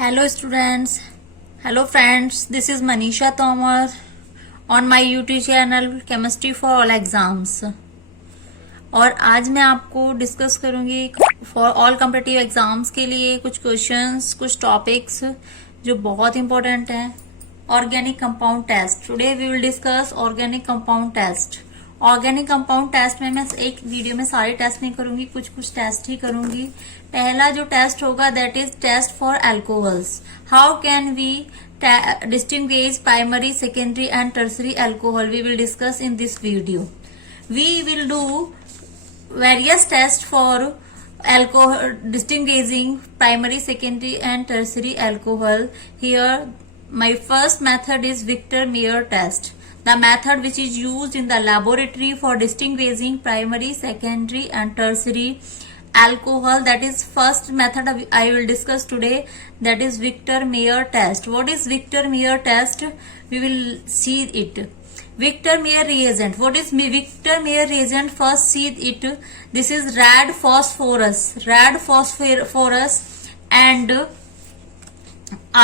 Hello students, hello friends, this is Manisha Tomar on my YouTube channel Chemistry for All Exams। और आज मैं आपको discuss करूंगी for all competitive exams के लिए कुछ क्वेश्चंस, कुछ टॉपिक्स जो बहुत इंपॉर्टेंट हैं। Organic compound test, today we will discuss organic compound test. Organic compound test में मैं एक वीडियो में सारे टेस्ट नहीं करूंगी, कुछ कुछ टेस्ट ही करूंगी। पहला जो टेस्ट होगा that is test for alcohols. How can we distinguish primary, secondary and tertiary alcohol? We will discuss in this video. We will do various tests for alcohol, distinguishing primary, secondary and tertiary alcohol. Here my first method is Victor-Meyer test, the method which is used in the laboratory for distinguishing primary, secondary and tertiary alcohol. That is first method I will discuss today, that is Victor-Meyer test. What is Victor-Meyer test? We will see it. Victor-Meyer reagent. What is Victor-Meyer reagent? First see it. This is red phosphorus and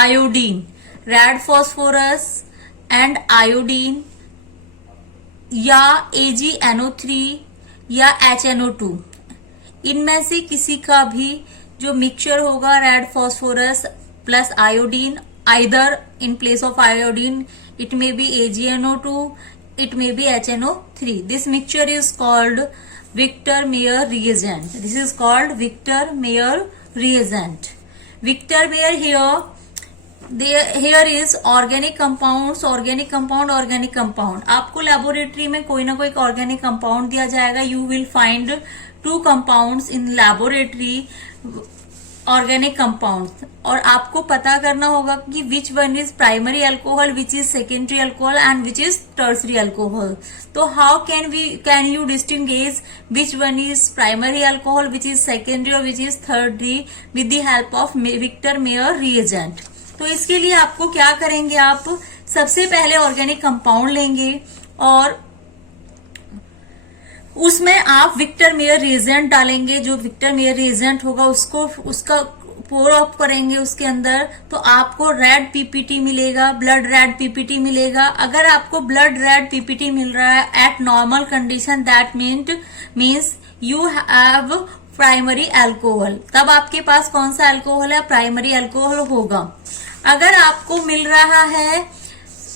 iodine. Red phosphorus and iodine या AgNO3 या HNO2, इनमें से किसी का भी जो mixture होगा red phosphorus plus iodine, either in place of iodine it may be AgNO2, it may be HNO3. This mixture is called Victor-Meyer reagent. This is called Victor-Meyer reagent. Victor-Meyer here is organic compounds, organic compound. आपको laboratory में कोई ना कोई organic compound दिया जाएगा. You will find two compounds in laboratory, organic compound, और आपको पता करना होगा कि which one is primary alcohol, which is secondary alcohol and which is tertiary alcohol. तो how can you distinguish which one is primary alcohol, which is secondary और which is tertiary with the help of Victor Meyer reagent. तो इसके लिए आपको क्या करेंगे, आप सबसे पहले ऑर्गेनिक कंपाउंड लेंगे और उसमें आप विक्टर-मेयर रिएजेंट डालेंगे. जो विक्टर-मेयर रिएजेंट होगा उसका पोर ऑफ करेंगे उसके अंदर, तो आपको रेड पीपीटी मिलेगा, ब्लड रेड पीपीटी मिलेगा. अगर आपको ब्लड रेड पीपीटी मिल रहा है eight normal condition, that means you have primary alcohol. तब आपके पास कौन सा अल्कोहल है, प्राइमरी अल्कोहल होगा. अगर आपको मिल रहा है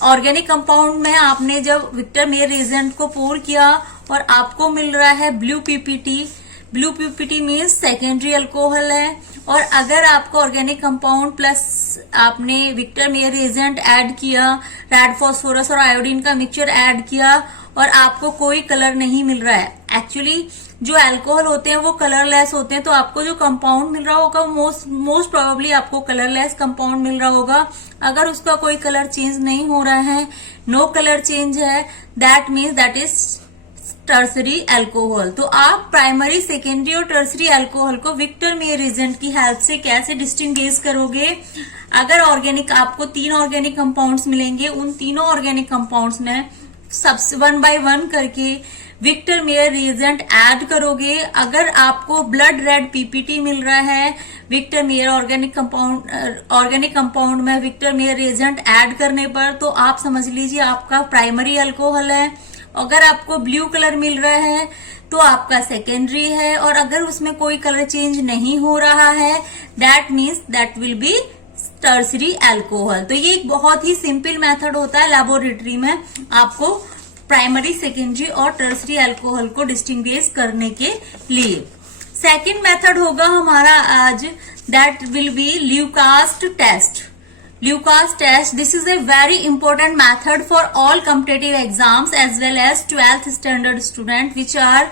ऑर्गेनिक कंपाउंड में, आपने जब विक्टर-मेयर रिएजेंट को पोर किया और आपको मिल रहा है blue PPT means secondary alcohol है. और अगर आपको ऑर्गेनिक कंपाउंड प्लस आपने विक्टर-मेयर रिएजेंट ऐड किया, रेड फॉस्फोरस और आयोडीन का मिक्सचर ऐड किया और आपको कोई कलर नहीं मिल रहा है, एक्चुअली जो अल्कोहल होते हैं वो कलरलेस होते हैं, तो आपको जो कंपाउंड मिल रहा होगा मोस्ट प्रोबेबली आपको कलरलेस कंपाउंड मिल रहा होगा. अगर उसका कोई कलर चेंज नहीं हो रहा है, नो कलर चेंज है, that means that is tertiary alcohol. तो आप प्राइमरी, सेकेंडरी और टर्सरी अल्कोहल को विक्टर-मेयर रिएजेंट की हेल्प से कैसे डिस्टिंग्विश करोगे. अगर ऑर्गेनिक आपको 3 ऑर्गेनिक कंपाउंड्स मिलेंगे, उन तीनों ऑर्गेनिक कंपाउंड्स में सबसे 1 बाय 1 करके विक्टर-मेयर रिएजेंट ऐड करोगे. अगर आपको ब्लड रेड पीपीटी मिल रहा है विक्टर-मेयर ऑर्गेनिक कंपाउंड में विक्टर-मेयर रिएजेंट ऐड करने पर, तो आप समझ लीजिए आपका प्राइमरी अल्कोहल है. अगर आपको ब्लू कलर मिल रहा है तो आपका सेकेंडरी है, और अगर उसमें कोई कलर चेंज नहीं हो रहा है, that means that will be tertiary alcohol. तो ये एक बहुत ही सिंपल मेथड होता है लेबोरेटरी में आपको प्राइमरी, सेकेंडरी और टर्सरी अल्कोहल को डिस्टिंग्विश करने के लिए. सेकेंड मेथड होगा हमारा आज, that will be Lucas test. Lucas test, this is a very important method for all competitive exams as well as 12th standard student which are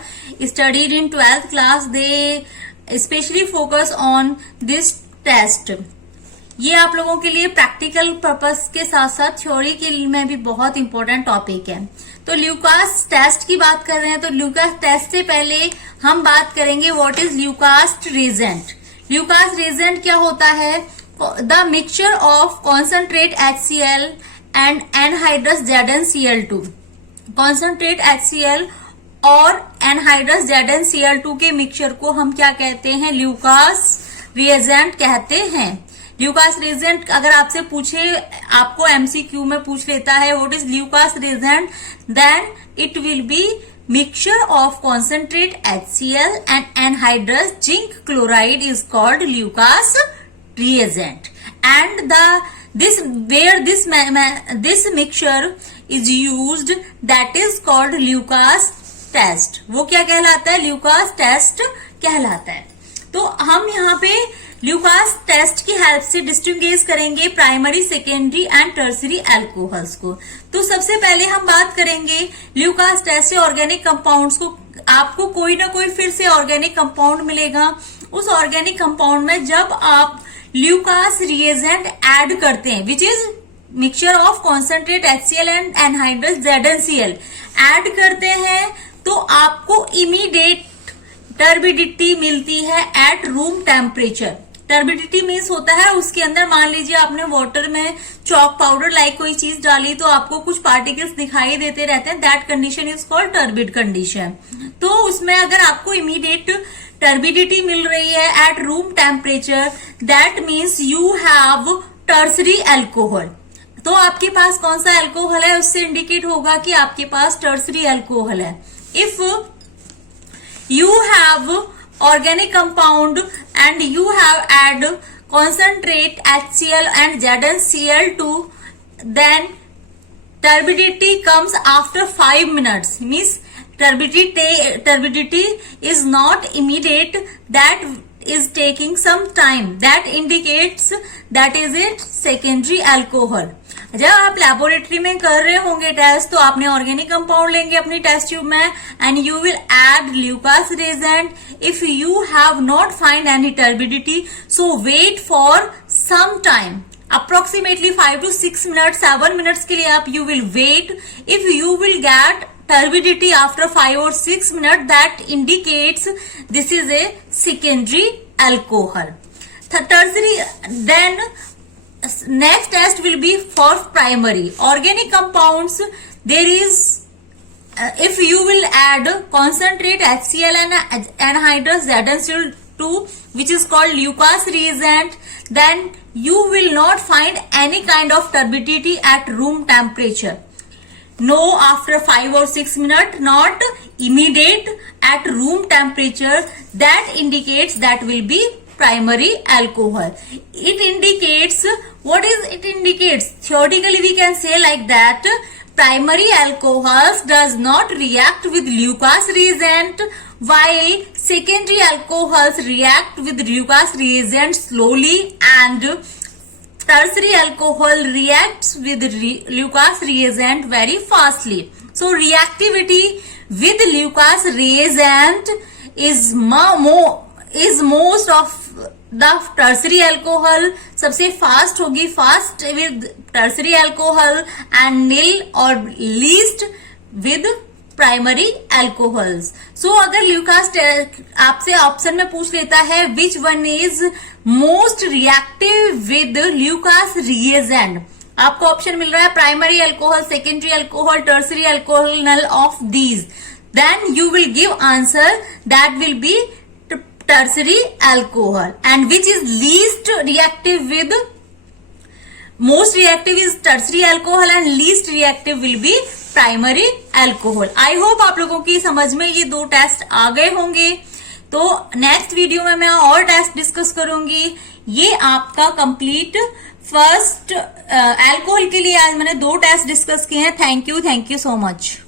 studied in 12th class. They especially focus on this test. ये आप लोगों के लिए practical purpose के साथ साथ theory के लिए में भी बहुत इंपॉर्टेंट टॉपिक है. तो ल्यूकास टेस्ट की बात कर रहे हैं, तो ल्यूकास टेस्ट से पहले हम बात करेंगे what is Lucas reagent. Lucas reagent क्या होता है, the mixture of concentrate HCl and anhydrous ZnCl2. concentrate HCl और anhydrous ZnCl2 के मिक्सचर को हम क्या कहते हैं, ल्यूकास रिएजेंट कहते हैं. ल्यूकास रिएजेंट अगर आपसे पूछे, आपको एमसीक्यू में पूछ लेता है what is Lucas reagent, then it will be mixture of concentrate HCl and anhydrous zinc chloride is called Lucas reagent, and this mixture is used, that is called Lucas test. वो क्या कहलाता है? Lucas test कहलाता है. तो हम यहाँ पे ल्यूकास टेस्ट की हेल्प से डिस्टिंग्विश करेंगे primary, secondary and tertiary alcohols को. तो सबसे पहले हम बात करेंगे ल्यूकास टेस्ट से ऑर्गेनिक कंपाउंड्स को. आपको कोई ना कोई फिर से ऑर्गेनिक कंपाउंड मिलेगा. उस ऑर्गेनिक कंपाउंड में जब आप ल्यूकास रिएजेंट ऐड करते हैं, which is mixture of concentrate HCl and anhydrous ZnCl add करते हैं, तो आपको इमीडिएट टर्बिडिटी मिलती है at room temperature. Turbidity means होता है उसके अंदर, मान लीजिए आपने वाटर में चॉक पाउडर लाइक कोई चीज डाली तो आपको कुछ पार्टिकल्स दिखाई देते रहते हैं. That condition is called turbid condition. तो उसमें अगर आपको इमीडिएट टर्बिडिटी मिल रही है at room temperature, that means you have tertiary alcohol. तो आपके पास कौन सा अल्कोहल है उससे इंडिकेट होगा कि आपके पास टर्सरी अल्कोहल है. If you have organic compound and you have add concentrate HCl and ZnCl2, then turbidity comes after 5 minutes. Means turbidity is not immediate, that is taking some time. That indicates that is it secondary alcohol. जब आप laboratory में कर रहे होंगे test, तो आपने organic compound लेंगे अपनी टेस्ट ट्यूब में and you will add Lucas reagent. If you have not find any turbidity, so wait for some time, approximately 5 to 6 minutes, 7 minutes के लिए आप you will wait. If you will get turbidity after 5 or 6 minutes, that indicates this is a secondary alcohol. Tertiary, then next test will be for primary. Organic compounds, there is if you will add concentrate HCl and anhydrous ZnCl2, which is called Lucas reagent, then you will not find any kind of turbidity at room temperature. No after 5 or 6 minutes, not immediate at room temperature. That indicates that will be primary alcohol. It indicates, what is it indicates? Theoretically we can say like that, primary alcohols does not react with Lucas reagent, while secondary alcohols react with Lucas reagent slowly, and tertiary alcohol reacts with Lucas reagent very fastly. So reactivity with Lucas reagent is most of the tertiary alcohol. सबसे fast होगी, fast with tertiary alcohol and nil or least with primary alcohols. So अगर Lucas आपसे option में पूछ लेता है which one is most reactive with Lucas reagent, आपको option मिल रहा है primary alcohol, secondary alcohol, tertiary alcohol, none of these, then you will give answer that will be tertiary alcohol. And which is least reactive with, most reactive is tertiary alcohol and least reactive will be primary alcohol. I hope आप लोगों की समझ में ये दो test आ गए होंगे. तो नेक्स्ट वीडियो में मैं और टेस्ट डिस्कस करूंगी. ये आपका कंप्लीट फर्स्ट अल्कोहल के लिए आज मैंने 2 टेस्ट डिस्कस किए हैं. Thank you so much.